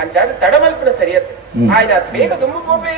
ಅಂಚಾದ ತಡ ಮಲ್ಪನ ಸರಿಯತ್ತೆ ಆಯ್ತು ಬೇಗ ತುಂಬ ಹೋಗ್ಬೇ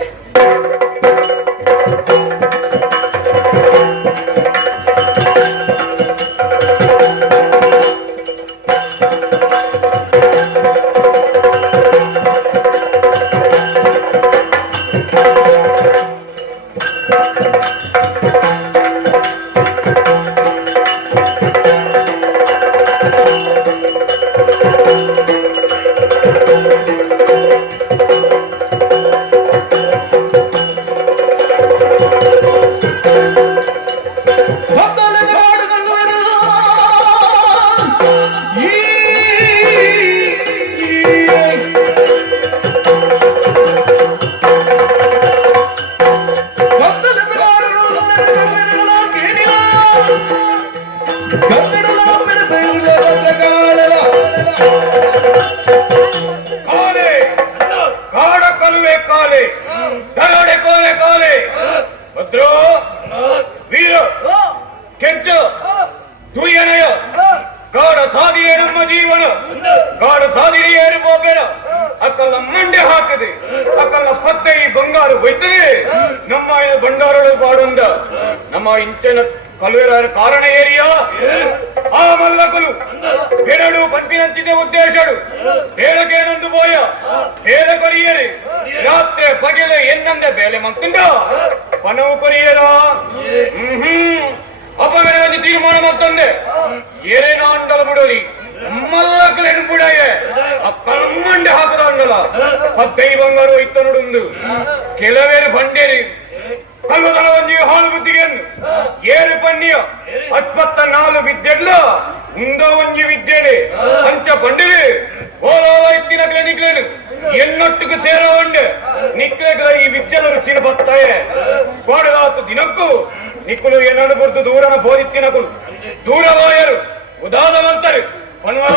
ಕಾರಣ ಏರಿಯಾ ಆ ಮಲ್ಲಕಲು ಬೆರಳು ಪಂಪಿನಂತಿದೆ ಉದ್ದೇಶಡು ಬೇಳಕೇನೊಂದು ಬೋಯ ಬೇಡ ಕೊರಿಯರೆ ರಾತ್ರಿ ಬಗೆಲೆ ಎನ್ನಂದ ಬೇಲೆ ಮಂತಿಂದ ಪನವು ಕೊರಿಯರ ಅಪಗರವಾಗಿ ತೀರ್ಮಾನ ಮತ್ತೊಂದೆ ಏನೇನಾಂಡಲ ಬಿಡೋಲಿ ಮಲ್ಲಕಲೇನು ಬಿಡಾಯೆ ಆ ಕಮ್ಮಂಡೆ ಹಾಕದಾಂಡಲ ಹತ್ತೈ ಬಂಗಾರು ಇತ್ತ ನೋಡುಂದು ಕೆಲವೇರು ಬಂಡೇರಿ ಕಲ್ವದನ ಒಂಜಿ ಹಾಳು ಬುದ್ಧಿಗೆ ಏರು ಪನ್ನಿಯ 24 ವಿದ್ಯೆಡ್ಲ ಮುಂದ ಒಂಜಿ ವಿದ್ಯೆಡೆ ಪಂಚ ಪಂಡಿಲಿ ಓಲಾಲ ಇತ್ತಿನ ನಿಕ್ಲೇನು ಎನ್ನೊಟ್ಟಿಗೆ ಸೇರವಂಡೆ ನಿಕ್ಲೆಗಳ ಈ ವಿದ್ಯೆದ ರುಚಿನ ಬತ್ತಾಯ ಕೋಡದಾತು ದಿನಕ್ಕೂ ನಿಕ್ಕಲು ಏನಾಡು ಬರ್ತು ದೂರನ ಬೋಧಿತ್ತಿನಕಲು ದೂರವಾಯರು ಉದಾದವಂತರು ಪನ್ವಲ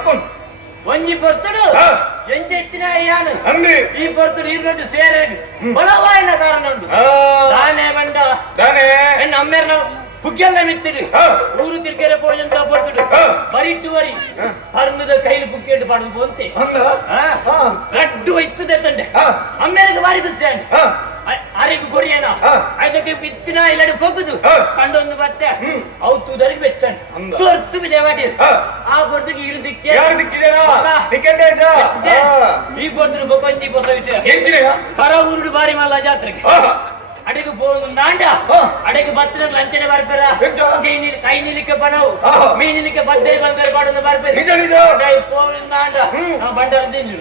ಅಕ್ಕೊಂಡು ಒಂಜಿ ಪೊರ್ತುಡು ಎಂಚ ಎತ್ತಿನ ಯಾನು ಈ ಪೊರ್ತುಡು ಇರ್ಕೊಂಡು ಸೇರೇನು ಬಲವಾಯಿನ ಕಾರಣ ಉಂಟು ದಾನೆ ಬಂಡ ಹೆಣ್ಣು ಅಮ್ಮೇರ್ನ ಪುಗ್ಗೆಲ್ಲ ಮಿತ್ತಿಡು ಊರು ತಿರ್ಕೆರೆ ಪೋಜಂತ ಪೊರ್ತುಡು ಬರಿಟ್ಟು ವರಿ ಹರ್ನದ ಕೈಲಿ ಪುಗ್ಗೆಂಡು ಪಡೆದು ಪೋಂತೆ ರಡ್ಡು ಇತ್ತದೆ ತಂಡೆ ಅಮ್ಮೇರಿಗೆ ಬಾರಿ ಖುಷಿ ಅರಿಗೂ ಕೊರಿಯೇನ ಅದಕ್ಕೆ ಬಿತ್ತಿನ ಇಲ್ಲಡೆ ಪೊಗ್ಗುದು ಕಂಡೊಂದು ಬತ್ತೆ ಔತುದರಿಗೆ ಬೆಚ್ಚನ್ ತೋರ್ತು ಬಿದೆ ಮಾಡಿ ಆ ಪೊರ್ತುಗೆ ಇರುದಕ್ಕೆ ಈ ಪೊರ್ತುಡು ಬೊಬ್ಬಂಜಿ ಹೊಸ ವಿಷಯ ಕರ ಊರುಡು ಬಾರಿ ಮಲ್ಲ ಜಾತ್ರೆಗೆ ಅಡೆಗೆ ನಾಂಡ ಅಡೆಗೆ ಬತ್ತದ ಲಂಚನೆ ಬರ್ಬೇರ ಕೈ ನಿಲಿಕ್ಕೆ ಬಣವು ಮೀ ನಿಲಿಕ್ಕೆ ಬದ್ದೆ ಬಂದರೆ ಬಾಡೋದು ಬರ್ಬೇರೆ ನಾಂಡ ಬಂಡಾರ ತಿನ್ನು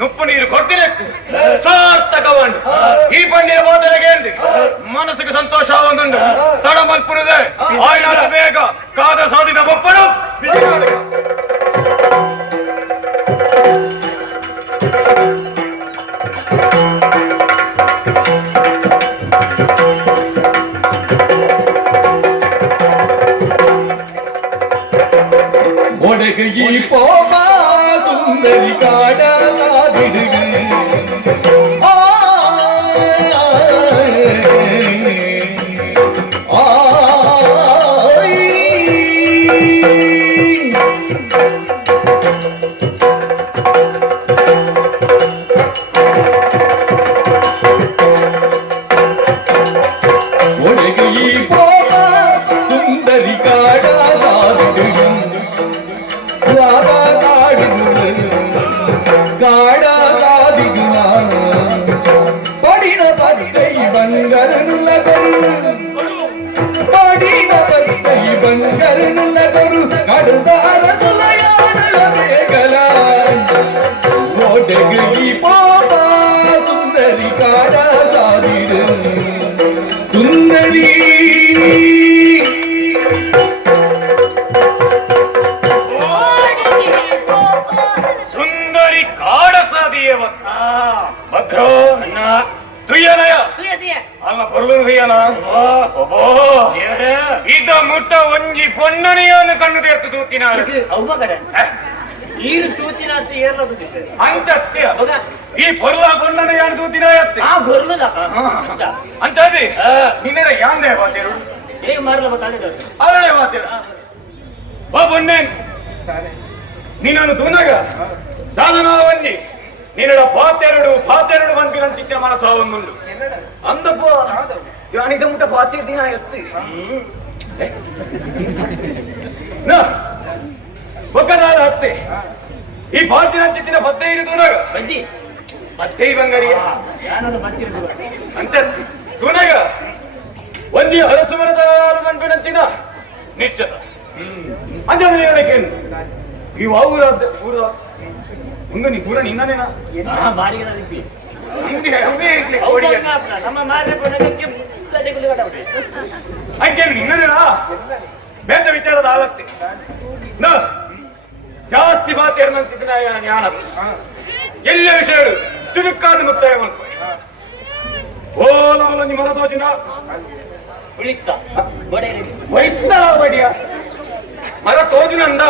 ನುಪ್ಪು ನೀರು ಕೊಟ್ಟಿರಕ್ಕು ಸಾರ್ಥಕವಂಡು ಈ ಪಂಡಿನ ಬೋಧನೆಗೆ ಮನಸ್ಸಿಗೆ ಸಂತೋಷ ಒಂದುಂಡು ತಡ ಮಲ್ಪುರದೆ ಆಯ್ನಾದ ಬೇಗ ಕಾದ ಸಾಧಿನ ಒಪ್ಪಡು ಒಡೆಗೆ ಈ ಪೋಮ ಸುಂದರಿ ಕಾಡ ಸಾಧಿಡುಗೆ ಒಡೆಗೆ ಈ ಪೋಮ ಸುಂದರಿ ಕಾಡ ಸಾಧಿಡುಗೆ ಬಂಗರನುಲ್ಲದರು ಕಡುದ ಅರಸುಲಯಾನಳ ಬೇಗಲ ಒಡೆಗಿ ಪಾಪ ಸುಂದರಿ ಕಾಡ ಸಾರಿಡು ಸುಂದರಿ ಸುಂದರಿ ಕಾಡ ಸಾದಿಯವ ಭದ್ರೋ ತುಯ್ಯನಯ ಅಲ್ಲ ಬರ್ಲು ತುಯ್ಯನ ಇದ ಮುಟ್ಟ ಒಂಜಿ ಪೊನ್ನನೆಯನ್ನು ಕಣ್ಣು ತೆರ್ತು ತೂತಿನ ಅಂಚತ್ಯ ಈ ಪೊರ್ಲ ಪೊನ್ನನೆಯನ್ನು ತೂತಿನ ಅತ್ತೆ ಅಂಚದಿ ನಿನ್ನೆ ಯಾಂದೆ ಬಾತೇರು ಅರಳೆ ಬಾತೇರು ಬಾ ಬೊನ್ನೆ ನೀನನ್ನು ತೂನಾಗ ದಾದನ ಒಂಜಿ ನೀನಡ ಪಾತೆರಡು ಬಂದಿರಂತಿದ್ದ ಮನಸ ಒಂದುಂಡು ಅಂದಪ್ಪ ಯಾನಿದ ಮುಟ್ಟ ಪಾತಿರ್ದಿನ ಎತ್ತಿ ಒಕ್ಕದಾದ ಹತ್ತೆ ಈ ಪಾತಿರಂತಿದ್ದಿನ ಬತ್ತೆ ಇರುದೂನಾಗ ಬತ್ತೆ ಬಂಗಾರಿ ಅಂಚತ್ತಿ ತೂನಾಗ ಒಂದಿ ಹರಸು ಮರದ ಬಂದ್ಬಿಡಂತಿನ ನಿಶ್ಚತ ಅಂಜದ ನೀನಕ್ಕೇನು ಈ ಊರ ಮುಂದೆ ನೀ ಪೂರ ನಿನ್ನನೇನಾ ಅಂಕೇನು ನಿನ್ನನೇನಾ ಬೇದ ವಿಚಾರದ ಆಲತ್ತೆ ಜಾಸ್ತಿ ಮಾತೇರ್ನಂತಿದ್ದ ಜ್ಞಾನ ಎಲ್ಲ ವಿಷಯಗಳು ಚುರುಕಾದ ಮುಕ್ತಾಯ ಮಲ್ಪ ಓಲ ನಿಮ್ಮ ಮರದೋಜಿನ ವೈಸ್ತಾರ ಬಡಿಯ ಮರ ತೋಜಿನಂದ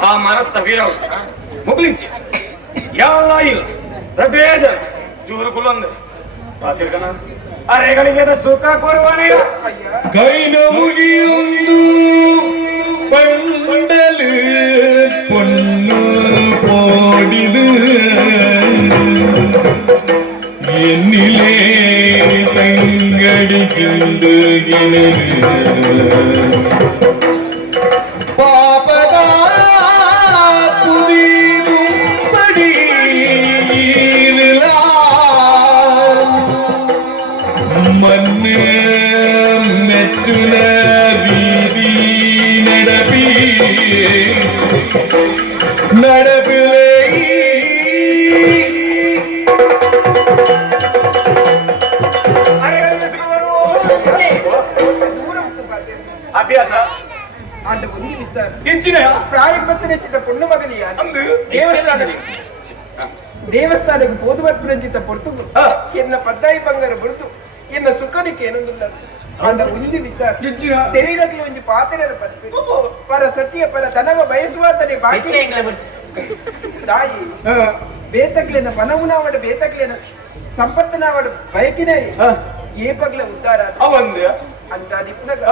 ಆ ಮರತ್ತ ವೀರ ಮುಗ್ಲಿಂಚೆ ಯಾವಲ್ಲ ಇಲ್ಲ ಪ್ರಭೇದ ಚೂರು ಕುಲಂದೆ ಪಾತಿರ್ಗನ ಅರೆಗಳಿಗೆ ಸುಖ ಕೊರುವನೇ ಕೈಲ ಮುಗಿಯೊಂದು ಬಂಡಲು ತಿಂದು ಪಾಪದ ತುದಿದು ಪಡೀರಿಲ ಮನ್ನೆ ಮೆಚ್ಚುನ ಬೀದಿ ನಡಪಿ ನಡಪಿಲೆ ಅಭ್ಯಾಸ ಆಂಡ ಒಂದು ವಿಚಾರ ಹೆಚ್ಚಿನ ಪ್ರಾಯಕ್ಕೆ ನೆಚ್ಚಿದ ಪೊಣ್ಣು ಮಗಲಿಯ ದೇವಸ್ಥಾನಕ್ಕೆ ಬೋಧವತ್ ಪ್ರಂಜಿತ ಪೊರ್ತು ಎನ್ನ ಪದ್ದಾಯಿ ಬಂಗಾರ ಬಿಡ್ತು ಎನ್ನ ಸುಖನಿಕೆ ಏನೊಂದಿಲ್ಲ ಆಂಡ ಒಂದು ವಿಚಾರ ತೆರೀರಗ್ಲು ಒಂದು ಪಾತ್ರೆಯನ್ನು ಬರ್ಬೇಕು ಪರ ಸತ್ಯ ಪರ ಧನವ ಬಯಸುವಂತನೇ ಬಾಕಿ ತಾಯಿ ಬೇತಕ್ಲೇನ ಪನವುನಾವಡ ಬೇತಕ್ಲೇನ ಸಂಪತ್ತನಾವಡ ಬಯಕಿನ ಏಪಗ್ಲ ಉದ್ದಾರ ಅಂತ ದಿಪ್ನಗ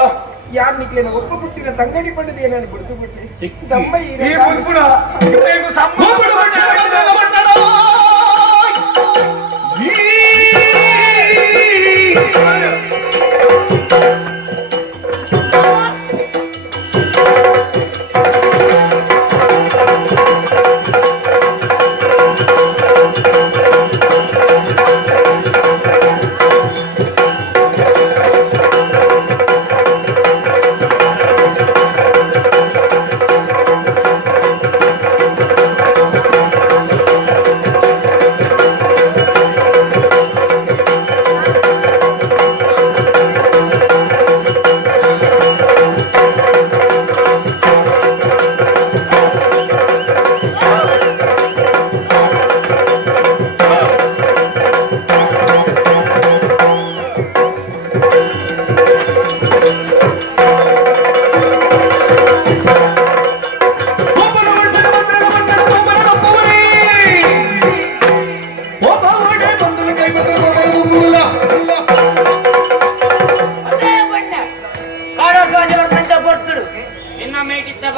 ಯಾರ್ ನಿಕ್ಲೇನ ಒಪ್ಪ ಪುಟ್ಟಿನ ತಂಗಡಿ ಪಂಡದ ಏನನ್ನು ಬಿಡ್ತು ಬಿಟ್ಟಿ ತಮ್ಮ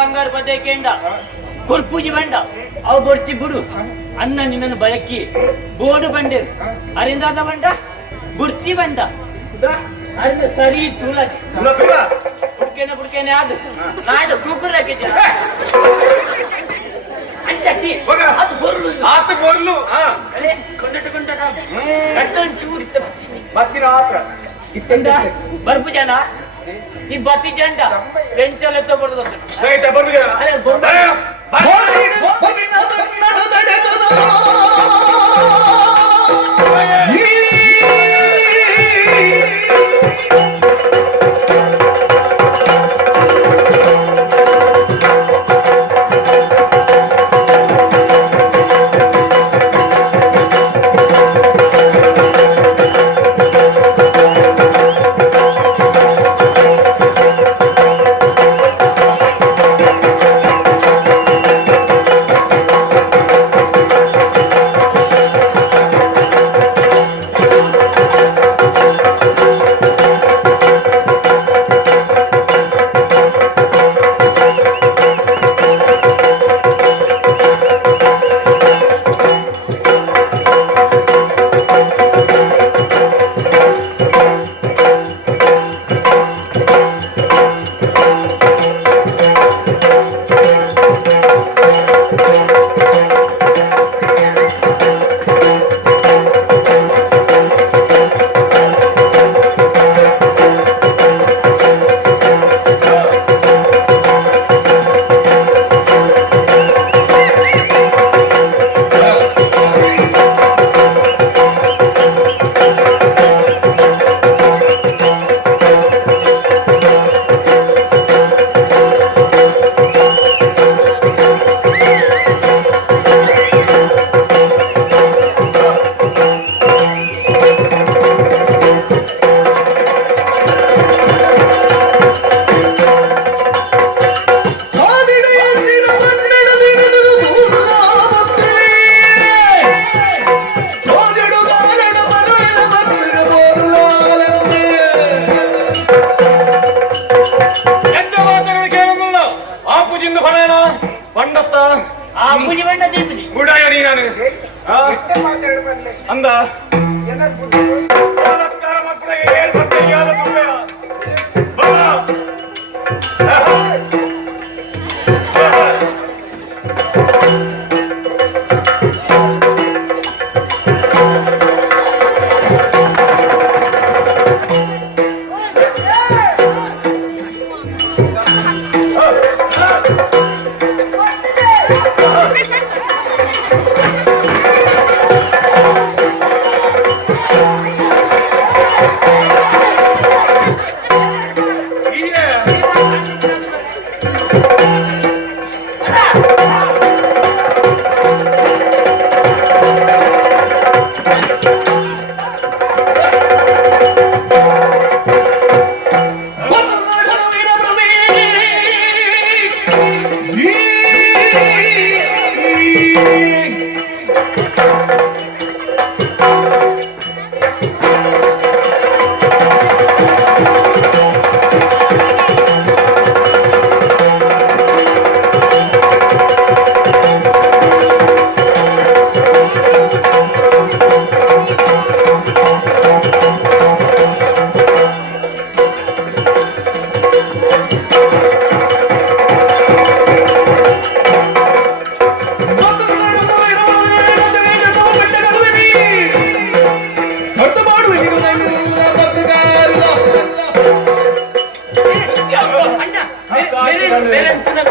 ಬಂಗಾರ ಬದಕೆಂಡ ಕುರ್ಪೂಜಿ ಬಂಡ ಅವು ಬೊಡ್ಚಿ ಬಿಡು ಅನ್ನ ನಿನ್ನನ್ನು ಬಳಕಿ ಬೋಡು ಬಂಡೇರು ಅರಿಂದಾದ ಬಂಡ ಬುರ್ಚಿ ಬಂಡ ಅರಿಂದ ಸರಿ ತುಳ ಬುಡ್ಕೇನೆ ಅದು ನಾಡು ಕುಕ್ಕರ್ ಹಾಕಿದ್ದ ಅಂಟಿ ಅದು ಬೊರ್ಲು ಆತ ಬೊರ್ಲು ಕಟ್ಟೊಂದು ಚೂರಿತ್ತ ಮತ್ತಿನ ಆತ್ರ ಬರ್ಪು ಜನ ಈ ಬತ್ತಿ ಜಂಡ ಬೆಂಚಲ್ಲ ತಗೊಳ್ದು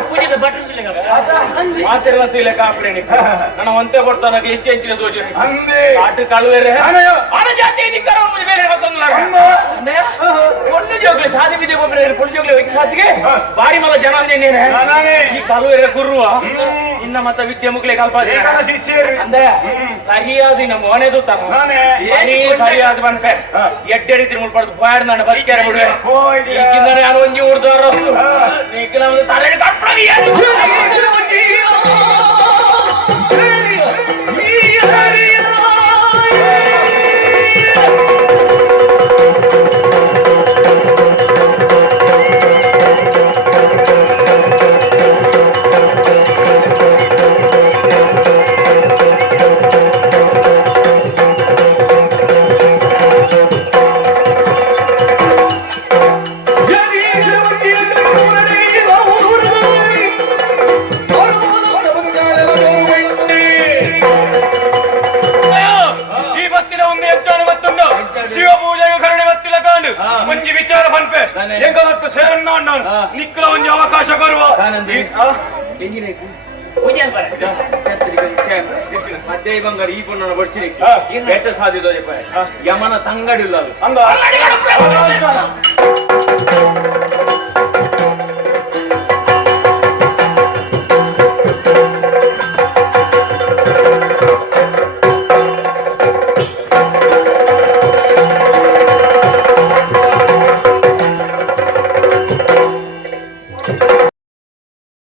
ಪೂಜೆದ ಬಟನ್ ಆಚರಣ ತಿಲಕ ಪ್ರೇಣಿ ನನ್ನ ಒಂತೆ ಕೊಡ್ತಾನ ಹೆಚ್ಚು ಹೆಚ್ಚಿನ ದೋಜು ಆಟ ಕಳುವೇರೆ ಜಾತಿ ಬೇರೆ పొండు జోకులు సాది మీద పొండు జోకులు వ్యక్తి సాతిಗೆ ಬಾರಿ ಮಲ್ಲ ಜನ ಅಂದೇನೇನೆ ಈ ಕಲುವೆರೆ ಗುರುವ ಇನ್ನ ಮತ್ತ ವಿದ್ಯೆ ಮುಕ್ಲೆ ಕಲ್ಪಾದಿ ಅಂದೆ ಸರಿಯಾದ ನಮ್ಮ ಮನೆದು ತಮ್ಮ ಸರಿಯಾದ ಬನ್ಪೆ ಎಡ್ಡೆಡಿ ತಿರುಮಲ್ ಪಡೆದು ಬಾಯರ್ ನಾನು ಬರಿಕೆರೆ ಬಿಡುವೆ ಈಗಿಂದ ನಾನು ಒಂಜಿ ಉರ್ದವರು ನೀಕಿನ ಒಂದು ತಲೆ ಕಟ್ಪಡಿ ಮುಂಜಿ ವಿಚಾರ ಬನ್ಪೆ ಎಂಗಲಟ್ಟು ಸೇರನ್ನ ನಾನು ನಿಕ್ಕಲ ಒಂಜಿ ಅವಕಾಶ ಬರುವ ಪೂಜೆ ಅದೇ ಬಂಗಾರ ಈ ಪುಣ್ಣ ಬಡ್ಸಿ ಬೇಟ ಸಾಧಿದ ಯಮನ ತಂಗಡಿ ಇಲ್ಲ ಅದು